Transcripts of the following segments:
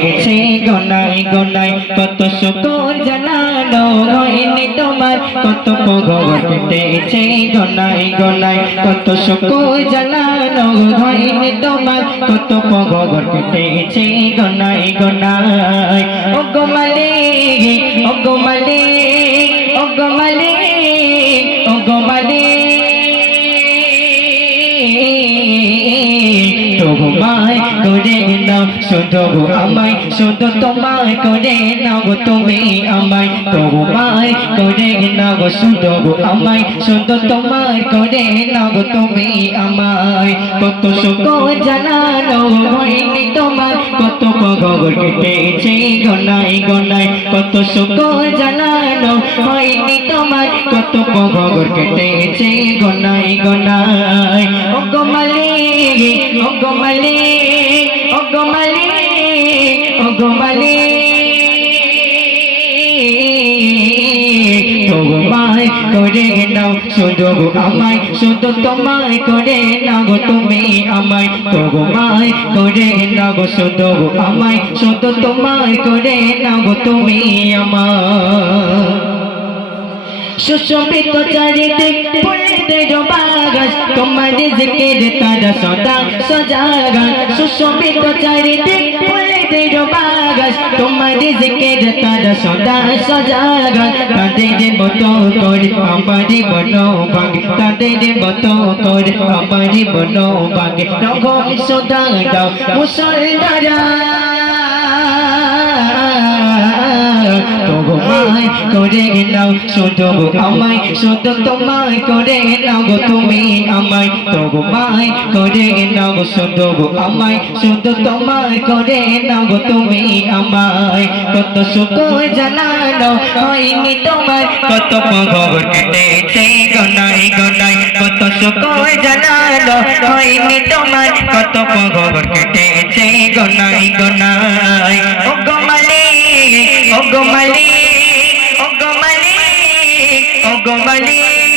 এসে গনাই গনাই কত শুকর জানানো হয়নি তোমার কত পগর কেটেছে গনাই গনাই কত শুকর জানানো হয়নি তোমার কত পগর কেটেছে গনাই গনাই ও গো মালিক ও গো মালিক ও গো মালিক ও গো মালিক তোমায় করে নাও শুধু আমায় শুধু তোমায় করে নাও তুমি আমায় তোমায় করে নাও শুধু আমায় শুধু তোমায় করে নাও তুমি আমায় কত শুকর জানানো হয়নি তোমার কত পগর কেটেছে গনাই গনাই কত শুকর জানানো হয়নি তোমার কত পগর কেটেছে গনাই গনাই ও গো মালিক ও গো মালিক ও গো মালিক ও গো মালিক তোমায় করে নাও শুধু আমায় শুধু তোমায় করে নাও তুমি আমায় তোমায় করে নাও শুধু আমায় শুধু তোমায় করে নাও তুমি আমায় সুশোভিত চারিদিক ফুলের বাগান তোমার জিকির তারা সদা সজাগান সুশোভিত চারিদিক ফুলের বাগান তোমার জিকির তারা সদা সজাগান তাদের মতো করে আমারই মনোভাগ তাদের মতো করে আমারই মনোভাগ রঙম সদা দাও মুসলদারা তোমায় করে নাও শুধু আমায় শুধু তোমায় করে নাও তুমি আমায় তোমায় করে নাও শুধু আমায় শুধু তোমায় করে নাও তুমি আমায় কত শুকর জানানো হয়নি তোমার কত পগর কেটেছে গনাই গনাই কত শুকর জানানো হয়নি তোমার কত পগর কেটেছে গনাই গনাই ও গো মালিক ও গো মালিক ও গো মালিক ও গো মালিক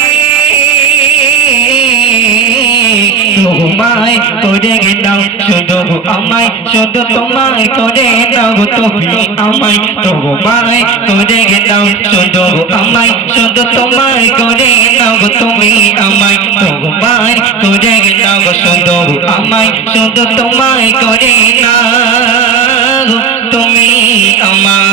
তোমায় করে নাও শুধু আমায় শুধু তোমায় করে নাও তুমি আমায় তোমায় করে নাও শুধু আমায় শুধু তোমায় করে নাও তুমি আমায় তোমায় করে নাও শুধু আমায় শুধু তোমায় করে নাও তুমি আমায়